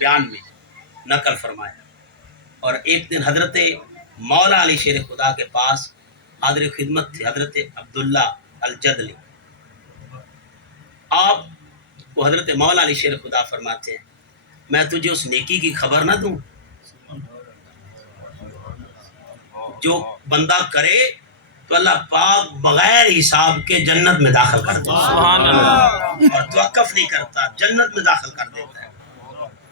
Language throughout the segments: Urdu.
بیان میں نقل فرمایا۔ اور ایک دن حضرت مولا علی شیر خدا کے پاس حاضر خدمت تھے حضرت عبداللہ الجدلی۔ آپ کو حضرت مولا علی شیر خدا فرماتے ہیں میں تجھے اس نیکی کی خبر نہ دوں جو بندہ کرے تو اللہ پاک بغیر حساب کے جنت میں داخل کر دیتا ہے اور توقف نہیں کرتا، جنت میں داخل کر دیتا ہے۔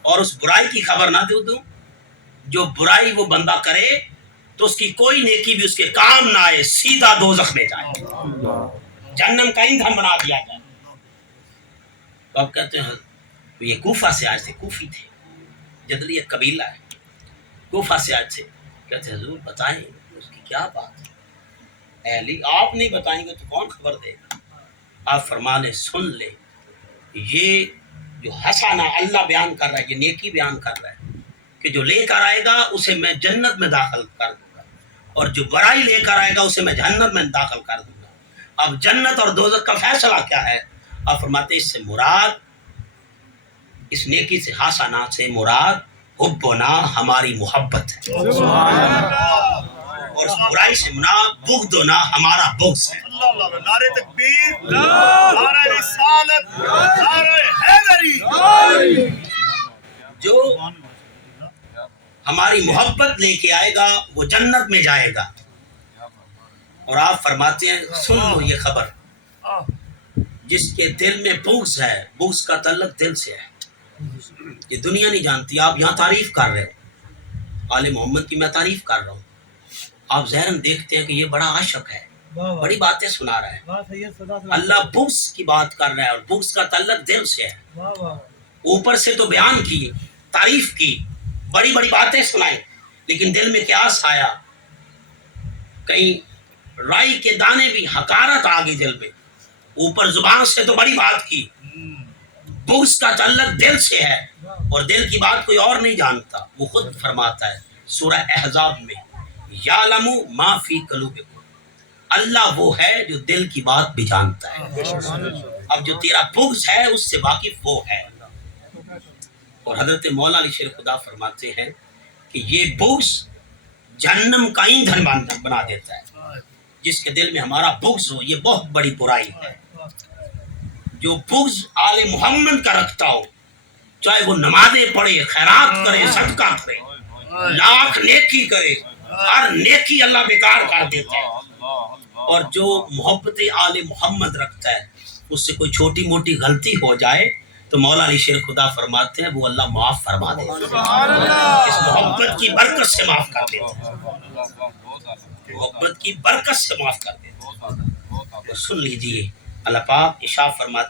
اور اس برائی کی خبر نہ دوں جو برائی وہ بندہ کرے تو اس کی کوئی نیکی بھی اس کے کام نہ آئے، سیدھا دوزخ میں جائے، جہنم کا ایندھن بنا دیا جائے۔ تو اب کہتے ہیں یہ کوفہ سے آئے تھے، کوفی تھے، جدلی ایک قبیلہ ہے، کوفہ سے آئے تھے۔ کہتے ہیں حضور بتائیں اس کی کیا بات ہے؟ اے علی آپ نہیں بتائیں گے تو کون خبر دے گا؟ آپ فرمانے سن لے، یہ جو حسنہ اللہ بیان کر رہا ہے، یہ نیکی بیان کر رہا ہے کہ جو لے کر آئے گا اسے میں جنت میں داخل کر دوں گا، اور جو برائی لے کر آئے گا اسے میں جہنم میں داخل کر دوں گا۔ اب جنت اور دوزخ کا فیصلہ کیا ہے؟ آپ فرماتے اس سے مراد، اس نیکی سے حسنہ سے مراد حبنا ہماری محبت ہے، اور اس برائی سے مراد بغضنا ہمارا بغض ہے۔ نعرہ تکبیر، نعرہ رسالت، نعرہ حیدری۔ جو ہماری محبت لے کے آئے گا وہ جنت میں جائے گا۔ اور آپ فرماتے ہیں سن لو یہ خبر، جس کے دل میں بغض ہے، بغض کا تعلق دل سے ہے، یہ دنیا نہیں جانتی۔ آپ یہاں تعریف کر رہے ہیں آل محمد کی، میں تعریف کر رہا ہوں، آپ ظاہراً دیکھتے ہیں کہ یہ بڑا عاشق ہے، بڑی باتیں سنا رہا ہے، اللہ بغض کی بات کر رہا ہے، اور بغض کا تعلق دل سے ہے۔ اوپر سے تو بیان کی، تعریف کی، بڑی بڑی باتیں سنائیں، لیکن دل میں کیا سایا؟ کہیں رائی کے دانے بھی حقارت آ گئی دل میں۔ اوپر زبان سے تو بڑی بات کی، بغض کا تعلق دل سے ہے، اور دل کی بات کوئی اور نہیں جانتا۔ وہ خود فرماتا ہے سورہ احزاب میں یعلم ما فی قلوبکم، اللہ وہ ہے جو دل کی بات بھی جانتا ہے۔ اب جو تیرا بغض ہے اس سے واقف وہ ہے۔ اور حضرت مولا علی شیر خدا فرماتے ہیں کہ یہ بغض جہنم کا ایندھن بنا دیتا ہے۔ جس کے دل میں ہمارا بغض ہو، یہ بہت بڑی برائی ہے۔ جو بغض آل محمد کا رکھتا ہو، چاہے وہ نمازیں پڑھے، خیرات کرے، صدقہ کرے، لاکھ نیکی کرے، ہر نیکی اللہ بیکار کر دیتا ہے۔ اور جو محبت آل محمد رکھتا ہے اس سے کوئی چھوٹی موٹی غلطی ہو جائے تو مولا علی شیر خدا فرماتے ہیں وہ اللہ معاف فرما دیتا ہے، اس محبت کی برکت سے معاف کر دیتا ہے، محبت کی برکت سے معاف کر دیتا ہے۔ سن لیجئے اللہ پاک ارشاد فرماتے